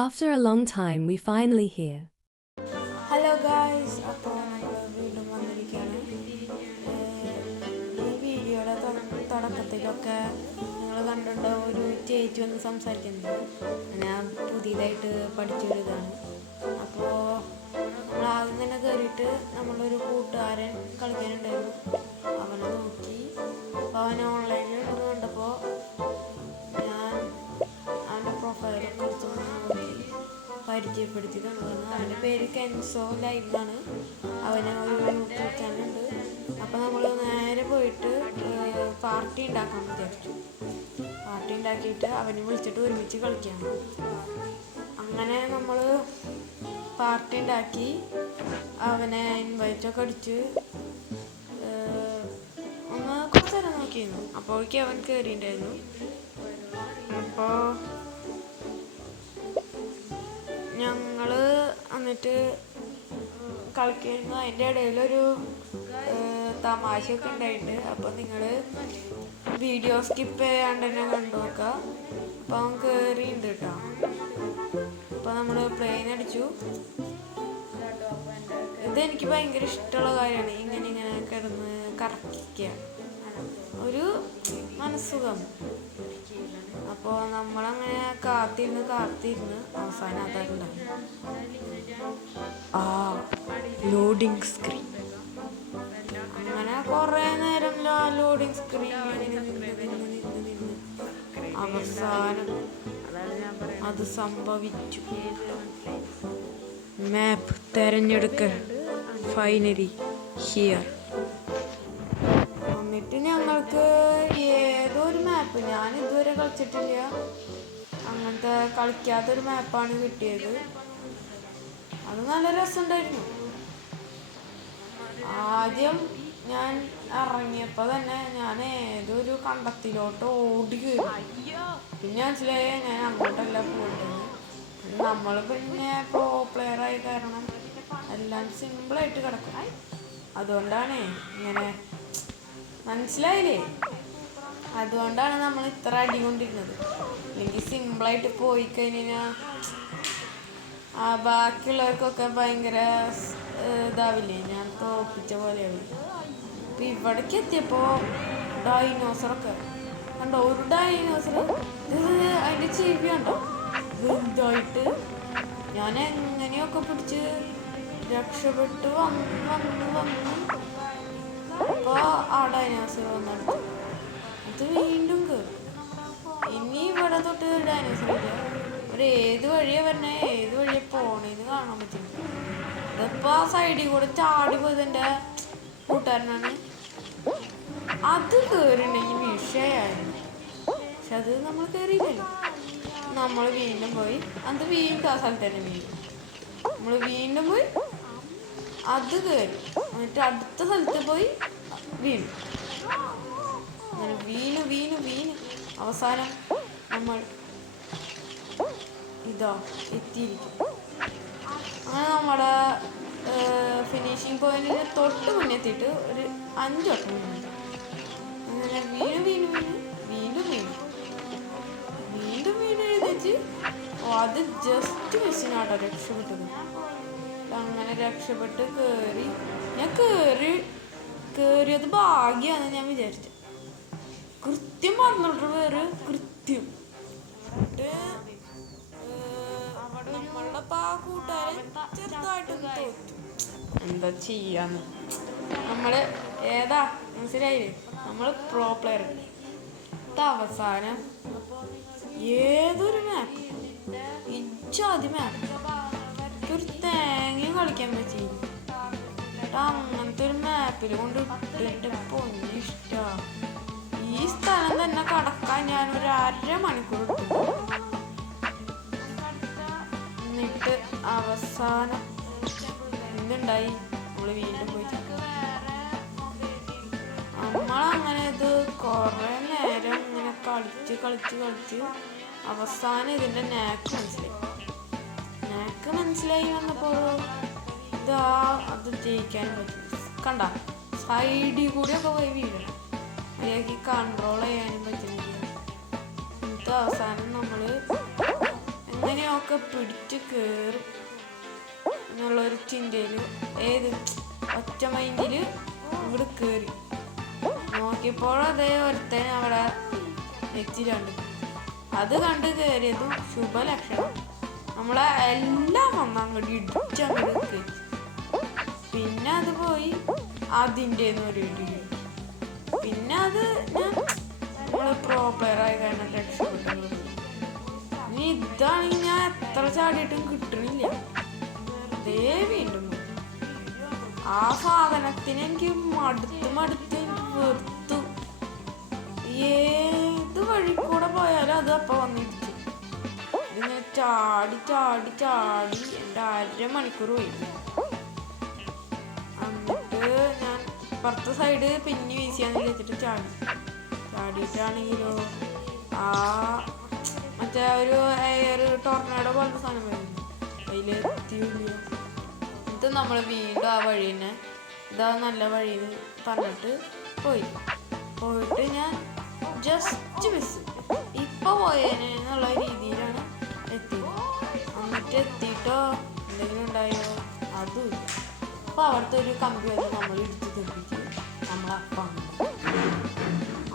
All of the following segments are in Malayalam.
After a long time, we finally hear. Hello guys, അപ്പോൾ നമ്മൾ വീണ്ടും വന്നിരിക്കുകയാണ്. ഈ വീഡിയോയുടെ തുടക്കത്തിലൊക്കെ നിങ്ങൾ കണ്ടിട്ടുണ്ടോ ഒരു ചേച്ചി വന്ന് സംസാരിക്കുന്നത്. ഞാൻ പുതിയതായിട്ട് പഠിച്ചൊരിതാണ്. അപ്പോൾ നമ്മൾ ആദ്യം തന്നെ കയറിയിട്ട് നമ്മളൊരു കൂട്ടുകാരൻ കളിക്കാനുണ്ടായിരുന്നു. അവനെ നോക്കി, അപ്പോൾ അവൻ ഓൺലൈനിൽ ഉണ്ടെന്ന് കണ്ടപ്പോൾ ഞാൻ അവൻ്റെ പ്രൊഫൈലൊക്കെ എടുത്തു നോക്കി പരിചയപ്പെടുത്തി തന്നതാണ്. അവൻ്റെ പേര് കെൻസോ ലൈവ് എന്നാണ്. അവന് ഒരു യൂട്യൂബ് ചാനലുണ്ട്. അപ്പോൾ നമ്മൾ നേരെ പോയിട്ട് പാർട്ടി ഉണ്ടാക്കാൻ വിചാരിച്ചു. പാർട്ടി ഉണ്ടാക്കിയിട്ട് അവനെ വിളിച്ചിട്ട് ഒരുമിച്ച് കളിക്കാം. അങ്ങനെ നമ്മൾ പാർട്ടി ഉണ്ടാക്കി അവനെ ഇൻവൈറ്റൊക്കെ അടിച്ച് ഒന്ന് കുറച്ച് നേരം നോക്കിയിരുന്നു. അപ്പോഴേക്കും അവൻ കയറിയിട്ടുണ്ടായിരുന്നു. അപ്പോൾ ഞങ്ങൾ എന്നിട്ട് കളിക്കുന്നു. അതിൻ്റെ ഇടയിലൊരു തമാശയൊക്കെ ഉണ്ടായിട്ട്, അപ്പോൾ നിങ്ങൾ വീഡിയോ സ്കിപ്പ് ചെയ്യാണ്ട് തന്നെ കണ്ടു നോക്കുക. അപ്പോൾ അവൻ കയറിയുണ്ട് കേട്ടോ. അപ്പോൾ നമ്മൾ പ്ലെയിൻ അടിച്ചു. ഇതെനിക്ക് ഭയങ്കര ഇഷ്ടമുള്ള കാര്യമാണ്, ഇങ്ങനെ കിടന്ന് കറക്കിക്കുക, ഒരു മനസ്സുഖം. അപ്പോൾ നമ്മളങ്ങനെ കാത്തിരുന്ന് അവസാനം അതുണ്ടായി ലോഡിങ് സ്ക്രീൻ. അങ്ങനെ കുറേ നേരം ലോഡിങ് സ്ക്രീൻ അവസാനം അത് സംഭവിച്ചു. മാപ്പ് തിരഞ്ഞെടുക്കൽ ഫൈനലി ഹിയർ. എന്നിട്ട് ഞങ്ങൾക്ക് ഏതോ ഒരു മാപ്പ്, ഞാൻ ഇതുവരെ കളിച്ചിട്ടില്ല, അങ്ങനത്തെ കളിക്കാത്തൊരു മാപ്പാണ് കിട്ടിയത്. അത് നല്ല രസമുണ്ടായിരുന്നു. ആദ്യം ഞാൻ ഇറങ്ങിയപ്പോൾ തന്നെ ഞാൻ ഏതൊരു കണ്ടത്തിലോട്ട് ഓടി കയറി. പിന്നെ മനസ്സിലായി ഞാൻ അങ്ങോട്ടല്ല പോകേണ്ടത്. നമ്മൾ പിന്നെ പ്രോ പ്ലെയറായി കാരണം എല്ലാം സിമ്പിളായിട്ട് കിടക്കും. അതുകൊണ്ടാണ് ഇങ്ങനെ, മനസ്സിലായില്ലേ? അതുകൊണ്ടാണ് നമ്മൾ ഇത്ര അടി കൊണ്ടിരുന്നത്. അല്ലെങ്കിൽ സിമ്പിളായിട്ട് പോയി കഴിഞ്ഞാൽ ബാക്കിയുള്ളവർക്കൊക്കെ ഭയങ്കര ഇതാവില്ലേ, ഞാൻ തോപ്പിച്ച പോലെയാവില്ല. അപ്പം ഇവിടേക്ക് എത്തിയപ്പോൾ ഡൈനോസറൊക്കെ കണ്ടോ, ഒരു ഡൈനോസർ അതിൻ്റെ ചെവി കണ്ടോ വലുതായിട്ട്. ഞാൻ എങ്ങനെയൊക്കെ പിടിച്ച് രക്ഷപ്പെട്ട് വന്ന് അപ്പോൾ ആ ഡൈനോസർ വന്നിട്ട് അത് വീണ്ടും കയറും. ഇനി ഇവിടെ തൊട്ട് ഡൈനോസർ ഇല്ല. ഒരു ഏത് വഴിയാണ് വരണേ, ഏത് വഴിയാണ് പോണേന്ന് കാണാൻ പറ്റില്ല. ഇതിപ്പോൾ ആ സൈഡിൽ കൂടെ ചാടി പോയത് എൻ്റെ കൂട്ടുകാരനാണ്. അത് കയറിയിട്ടുണ്ടെങ്കിൽ വിഷയമായിരുന്നു. പക്ഷെ അത് നമ്മൾ കയറിയില്ലല്ലോ. നമ്മൾ വീണ്ടും പോയി, അത് വീണ്ടും ആ സ്ഥലത്ത് തന്നെ നമ്മൾ വീണ്ടും പോയി അത് കയറി. എന്നിട്ട് അടുത്ത സ്ഥലത്ത് പോയി വീണു. അങ്ങനെ വീണു അവസാനം നമ്മൾ ഇതാ എത്തിയിരിക്കും. അങ്ങനെ നമ്മുടെ ഫിനിഷിങ് പോയിന്റിന് തൊട്ട് മുന്നെത്തിയിട്ട് ഒരു 5 വട്ടം അങ്ങനെ വീണ്ടും എഴുതിച്ച് അത് ജസ്റ്റ് മിസ്സിനാട്ടോ രക്ഷപ്പെട്ടത്. അങ്ങനെ രക്ഷപ്പെട്ട് കയറി. ഞാൻ കയറിയത് ഭാഗ്യമാണെന്ന് ഞാൻ വിചാരിച്ചു. കൃത്യം പറഞ്ഞോട്ട് വേറെ കൃത്യം നമ്മളുടെ കൂട്ടുകാരൻ ചെറുതായിട്ടൊന്ന് തോറ്റു. എന്താ ചെയ്യാന്ന്, നമ്മള് ഏതാ മനസ്സിലായില്ലേ, നമ്മൾ പ്രോ പ്ലെയർ. അവസാനം ഏതൊരു മാപ്പ്, ഇജാതി മാപ്പ്, ഒരു തേങ്ങയും കളിക്കാൻ പറ്റിയില്ല. അങ്ങനത്തെ ഒരു മാപ്പിൽ കൊണ്ട് എൻ്റെ പൊന്നിഷ്ട. ഈ സ്ഥലം തന്നെ കടക്കാൻ ഞാനൊരു 1/2 മണിക്കൂർ എടുത്തു. എന്നിട്ട് അവസാനം എന്തുണ്ടായി, നമ്മൾ വീണ്ടും പോയി. നമ്മളങ്ങനെ ഇത് കുറേ നേരം ഇങ്ങനെ കളിച്ച് അവസാനം ഇതിൻ്റെ നാക്ക് മനസ്സിലായി വന്നപ്പോൾ ഇതാ അത് ജയിക്കാൻ പറ്റും. കണ്ട സൈഡിൽ കൂടിയൊക്കെ പോയി വീഴണം, മര്യാദയ്ക്ക് കൺട്രോൾ ചെയ്യാനും പറ്റുന്നില്ല. എന്നിട്ട് അവസാനം നമ്മൾ എങ്ങനെയൊക്കെ പിടിച്ച് കയറും എന്നുള്ളൊരു ചിന്തയിൽ ഒറ്റ മൈൻഡിൽ ഇവിടെ കയറി നോക്കിയപ്പോൾ അതേ ഒരുത്തൻ അവിടെ എത്തിയിട്ടുണ്ട്. അത് കണ്ട് കയറിയതും ശുഭലക്ഷണം. നമ്മളെ എല്ലാം അങ്ങോട്ട് ഇടിച്ചങ്ങോട്ട് കയറ്റി. പിന്നെ അത് പോയി അതിൻ്റെ ഒരു ഇടി. പിന്നെ അത് ഞാൻ നമ്മൾ പ്രോ പ്ലെയർ ആയി കാരണം രക്ഷപ്പെട്ടു. ഇനി ഇതാണെങ്കിൽ ഞാൻ എത്ര ചാടിയിട്ടും കിട്ടണില്ല. അതേ വീണ്ടും ആ സാധനത്തിന് എനിക്ക് മടുത്ത് വെറുത്തു. ഏത് വഴി കൂടെ പോയാലും അത് അപ്പം വന്നിടിച്ചു. ഇതിങ്ങനെ ചാടി ചാടി ചാടി എൻ്റെ 1.5 മണിക്കൂർ പോയി. എന്നിട്ട് ഞാൻ ഇപ്പുറത്തെ സൈഡ് പിന്നെ വീശിയാന്ന് വെച്ചിട്ട് ചാടിയിട്ടാണെങ്കിലോ മറ്റേ ഒരു എയർ ടോർണേഡോ പോലത്തെ സാധനം വരുന്നു. അതിലെത്തിയില്ല. എന്നിട്ട് നമ്മൾ വീണ്ടും ആ വഴി തന്നെ ഇതാ നല്ല വഴിയിൽ പറഞ്ഞിട്ട് പോയിട്ട് ഞാൻ ജസ്റ്റ് മിസ് ഇപ്പൊ പോയേനുള്ള രീതിയിലാണ് എത്തിയത്. എന്നിട്ട് എത്തിയിട്ടോ എന്തെങ്കിലും ഉണ്ടായോ അതും. അപ്പൊ അവിടുത്തെ ഒരു കമ്പി വന്ന് നമ്മൾ ഇടിച്ച് തെറിപ്പിച്ച് നമ്മളപ്പം.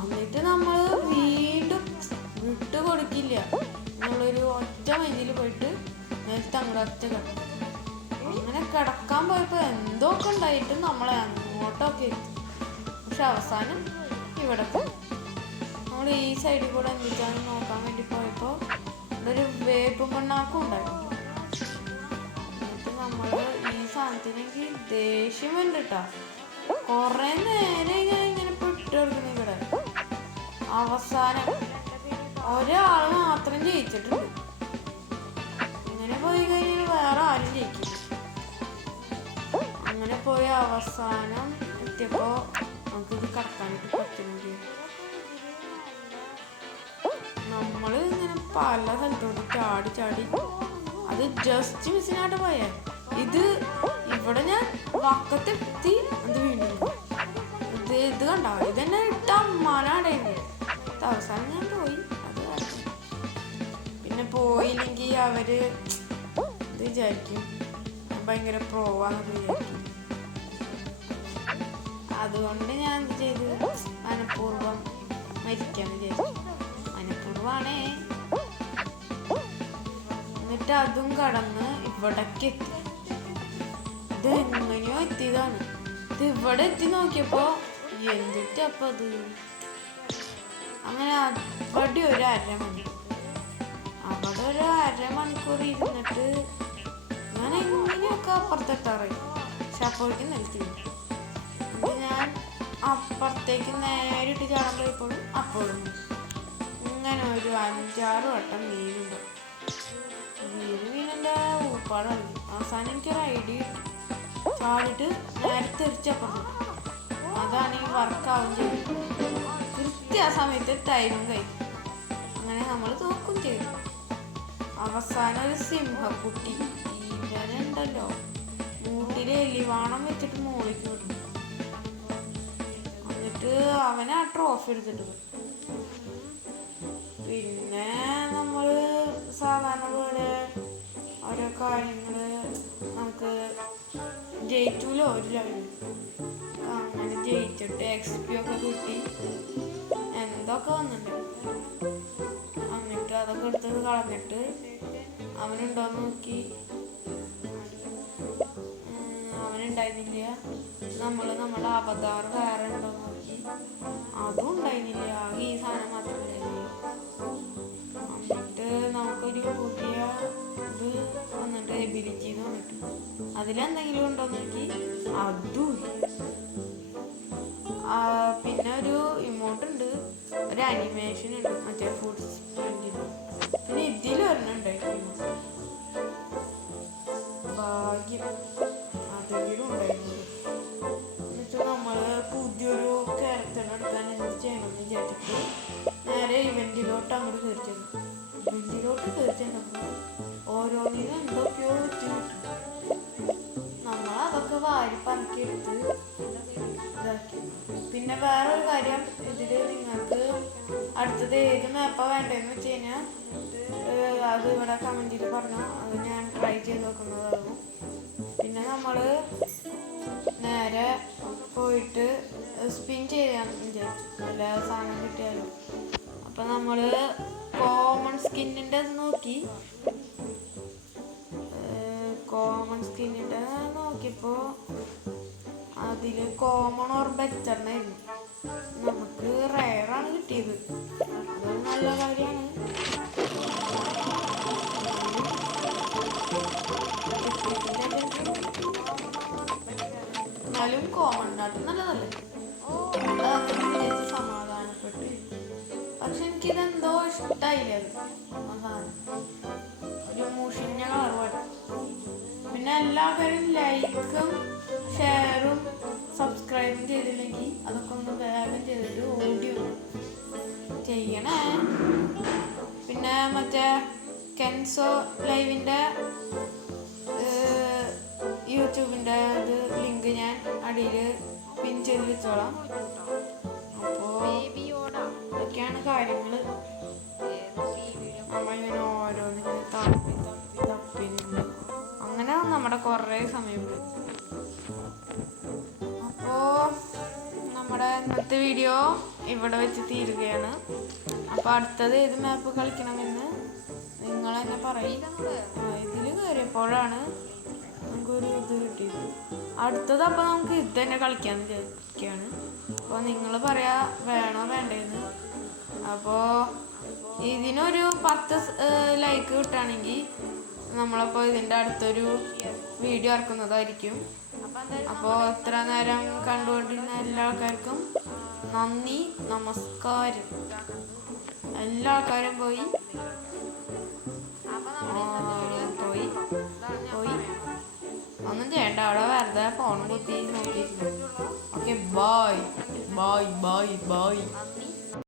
എന്നിട്ട് നമ്മൾ വീണ്ടും വിട്ടു കൊടുക്കില്ല എന്നുള്ളൊരു ഒറ്റ മൈൻഡിൽ പോയിട്ട് നേരത്തെ അങ്ങോട്ട് കിടക്കും. അങ്ങനെ കിടക്കാൻ പോയപ്പോൾ എന്തൊക്കെ ഉണ്ടായിട്ട് നമ്മളെ അങ്ങോട്ടൊക്കെ എത്തി. പക്ഷെ അവസാനം ഇവിടെ പോയി. നമ്മൾ ഈ സൈഡിൽ കൂടെ എന്തിച്ചാന്ന് നോക്കാൻ വേണ്ടി പോയപ്പോൾ ഇവിടെ ഒരു വേപ്പ് മണ്ണാക്കും ഉണ്ടായിരുന്നു. എന്നിട്ട് നമ്മൾ ഈ സാധനത്തിനെനിക്ക് ദേഷ്യം വേണ്ടിട്ടാ കുറേ നേരം ഞാൻ ഇങ്ങനെ പെട്ട് കൊടുക്കുന്നു. ഇവിടെ അവസാനം ഒരാൾ മാത്രം ജയിച്ചിട്ടുണ്ട്. ഇങ്ങനെ പോയി കഴിഞ്ഞാൽ വേറെ ആരും ജയിക്കില്ല. അങ്ങനെ പോയ അവസാനം എത്തിയപ്പോൾ നമുക്കിത് കടക്കാനായിട്ട് പറ്റുന്നില്ല. നമ്മൾ ഇങ്ങനെ പല സ്ഥലത്തോട്ട് ചാടി അത് ജസ്റ്റ് മിസ്സിനായിട്ട് പോയേ. ഇത് ഇവിടെ ഞാൻ വക്കത്തെത്തി. അത് വീണ്ടും ഇത് കണ്ടോ, ഇതെന്നെ ഇട്ട അമ്മാനാടായിരുന്നു. അവസാനം ഞാൻ പോയി. അത് പിന്നെ പോയില്ലെങ്കിൽ അവര് ഇത് വിചാരിക്കും ഭയങ്കര പ്രോവാന്നൊക്കെ വിചാരിക്കും. അതുകൊണ്ട് ഞാൻ എന്ത് ചെയ്തു, മനഃപൂർവ്വം മരിക്കാന്ന് വിചാരിച്ചു. മനഃപൂർവ്വമാണേ. എന്നിട്ട് അതും കടന്ന് ഇവിടേക്ക് എത്തി. ഇത് എങ്ങനെയോ എത്തിയതാണ്. ഇത് ഇവിടെ എത്തി നോക്കിയപ്പോ എന്തിട്ടപ്പ അത് അങ്ങനെ അവിടെ ഒരു 1.5 മണിക്കൂർ അവിടെ ഒരു 1.5 മണിക്കൂർ ഇരുന്നിട്ട് ഞാൻ എങ്ങനെയൊക്കെ അപ്പുറത്തെത്താറായി. പക്ഷെ അപ്പോഴേക്കും നിലത്തി. എന്നിട്ട് ഞാൻ അപ്പുറത്തേക്ക് നേരിട്ട് ചാടാൻ പോയപ്പോഴും അപ്പോഴും ഇങ്ങനെ ഒരു 5-6 വട്ടം വീണുണ്ട്. വീണിൻ്റെ ഊപ്പാടാണ്. അവസാനം എനിക്കൊരു ഐഡിയ കിട്ടി. ചാടിയിട്ട് നേരെ തിരിച്ചപ്പുറം. അതാണ് ഈ വർക്കാവും ചെയ്തത്. കൃത്യ ആ സമയത്ത് ടൈമും കഴിഞ്ഞു. അങ്ങനെ നമ്മൾ തോക്കും ചെയ്തു. അവസാനം ഒരു സിംഹക്കുട്ടി ഉണ്ടല്ലോ മൂട്ടിൽ എലിവാണം വെച്ചിട്ട് മോളിക്ക് വിടുന്നു. എന്നിട്ട് അവനെ ആ ട്രോഫി എടുത്തിട്ട് പോയി. പിന്നെ നമ്മൾ സാധാരണ പോലെ ഓരോ കാര്യങ്ങൾ നമുക്ക് ജയിച്ചൂലോ ഒരു ലെവലിൽ. അങ്ങനെ ജയിച്ചിട്ട് XP ഒക്കെ കിട്ടി എന്തൊക്കെ വന്നിട്ടുണ്ട്. എന്നിട്ട് അതൊക്കെ എടുത്ത് കളഞ്ഞിട്ട് അവനുണ്ടോന്ന് നോക്കി. അവനുണ്ടായിരുന്നില്ല. നമ്മുടെ അവതാർ വേറെ ഉണ്ടോന്ന് നോക്കി. അതും ഉണ്ടായിരുന്നില്ല. ആകെ ഈ സാധനം മാത്രം ഉണ്ടായിരുന്നില്ല. എന്നിട്ട് നമുക്കൊരു പുതിയ ഇത് വന്നിട്ട് എബിലിറ്റി എന്ന് പറഞ്ഞിട്ട് അതിലെന്തെങ്കിലും ഉണ്ടോന്ന് നോക്കി. അതും പിന്നെ ഒരു ഇമോട്ട് ഉണ്ട്, ഒരു അനിമേഷൻ ഉണ്ട് മറ്റേ ഫുഡ് സ്പ്രിന്റിന്. പിന്നെ ഇതിലൊരെണ്ണുണ്ടായിരുന്നു ഭാഗ്യം, അതെങ്കിലും ഉണ്ടായിരുന്നു. എന്നിട്ട് നമ്മൾ പുതിയൊരു ക്യാരക്ടറിനെ എടുക്കാൻ എന്ത് ചെയ്യണമെന്ന് വിചാരിച്ചിട്ട് നേരെ ഇവന്റിലോട്ട് അങ്ങോട്ട് കയറി ചെന്നു. ഇവന്റിലോട്ട് കയറി ചെന്നപ്പോൾ ഓരോന്നിനും എന്തൊക്കെയോ വെച്ച് കിട്ടും. നമ്മളതൊക്കെ വാരി പറക്കിയെടുത്ത് ഇതാക്കി. പിന്നെ വേറൊരു കാര്യം, ഇതിൽ നിങ്ങൾക്ക് അടുത്തത് ഏത് മാപ്പാണ് വേണ്ടതെന്ന് വെച്ച് കഴിഞ്ഞാൽ അത് ഇവിടെ കമൻറ്റിൽ പറഞ്ഞു. അത് ഞാൻ ട്രൈ ചെയ്ത് നോക്കുന്നതാകും. പിന്നെ നമ്മൾ നേരെ പോയിട്ട് സ്പിൻ ചെയ്യാൻ വിചാരിച്ചു, എല്ലാ സാധനം കിട്ടിയാലും. അപ്പം നമ്മൾ കോമൺ സ്കിന്നിൻ്റെ നോക്കി, കോമൺ സ്കിന്നിൻ്റെ നോക്കിയപ്പോൾ അതിൽ കോമൺ ഓർ ബെറ്ററിനായിരുന്നു. നമുക്ക് റയറാണ് കിട്ടിയത്, അത് നല്ല കാര്യമാണ്. എന്നാലും കോമൺ നാട്ടും നല്ലതല്ലേ, അതാണ് സമാധാനപ്പെട്ട്. പക്ഷെ എനിക്കിതെന്തോ ഇഷ്ടമായില്ല, അത് സാധനം ഒരു മുഷിഞ്ഞ കളർ പോലെ. പിന്നെ എല്ലാവരും ലൈക്കും ഷെയറും സബ്സ്ക്രൈബും ചെയ്തില്ലെങ്കിൽ അതൊക്കെ ഒന്ന് വേഗം ചെയ്തിട്ട് ഓഡിയോ ചെയ്യണേ. പിന്നെ മറ്റേ കെൻസോ ലൈവിൻ്റെ യൂട്യൂബിൻ്റെ അത് ലിങ്ക് ഞാൻ അടിയിൽ പിൻ ചെയ്ത് വെച്ചോളാം. അപ്പോൾ ഇതൊക്കെയാണ് കാര്യങ്ങൾ. നമ്മളിങ്ങനെ ഓരോന്നിങ്ങനെ തപ്പി അങ്ങനെ നമ്മുടെ കുറേ സമയം പോയി. അപ്പോൾ നമ്മുടെ ഇന്നത്തെ വീഡിയോ ഇവിടെ വെച്ച് തീരുകയാണ്. അപ്പോൾ അടുത്തത് ഏത് മാപ്പ് കളിക്കണമെന്ന് നിങ്ങൾ തന്നെ പറയും. ഇതിൽ കയറിയപ്പോഴാണ് നമുക്കൊരു ഇത് കിട്ടിയത്. അടുത്തത് അപ്പോൾ നമുക്ക് ഇത് തന്നെ കളിക്കാമെന്ന് വിചാരിക്കുകയാണ്. അപ്പോൾ നിങ്ങൾ പറയാ വേണോ വേണ്ടേന്ന്. അപ്പോൾ ഇതിനൊരു 10 ലൈക്ക് കിട്ടുകയാണെങ്കിൽ നമ്മളപ്പോൾ ഇതിൻ്റെ അടുത്തൊരു വീഡിയോ ഇറക്കുന്നതായിരിക്കും. അപ്പോൾ ഇത്ര നേരം കണ്ടുകൊണ്ടിരുന്ന എല്ലാ ആൾക്കാർക്കും നന്ദി, നമസ്കാരം. എല്ലാ ആൾക്കാരും പോയി ഒന്നും ചെയ്യണ്ട, അവിടെ വെറുതെ ഫോൺ കുത്തി നോക്കിയിരുന്നു. Okay, bye bye bye bye.